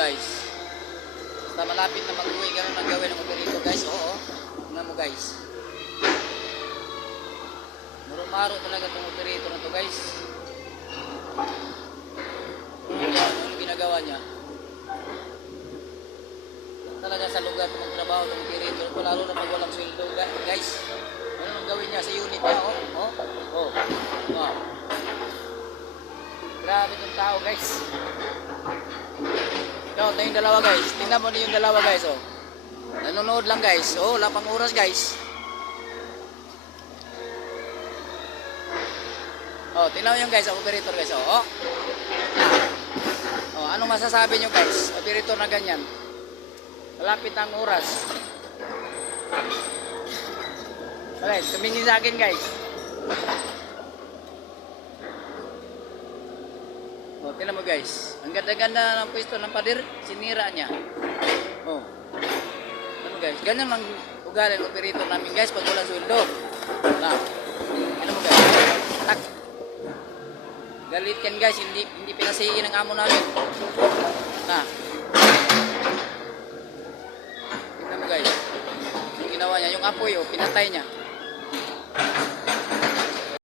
guys. Basta malapit na mag-uwi, ganun ang gawin ng operator guys. Oo, tingnan mo guys. Maro-maro talaga itong operator na to guys. Ano ginagawa niya? Talaga sa lugar ng trabaho ng operator ko, lalo na pag walang sweldo guys. Ano ang gawin niya sa unit niya? Oh. Grabe itong tao guys. Ito yung dalawa guys. Tingnan mo na yung dalawa guys. Oh. Nanonood lang guys. Oh, wala pang oras guys. Oh, tingnan mo yung guys, operator guys. Oh. Oh, anong masasabi nyo guys? Operator na ganyan. Malapit ang oras. Alright, tumingin sa akin guys. Oh, tingnan mo guys. Ang ganda-ganda ng pwesto ng pader, sinira niya. Oh. Ano guys? Ganyan lang ugali ng operator namin guys pag walang sweldo. Nah. Tingnan mo guys. Tak. Galit yan guys, hindi pinasiin ang amo namin. Nah. Tingnan mo guys. Yung ginawa niya, yung apoy oh, pinatay niya.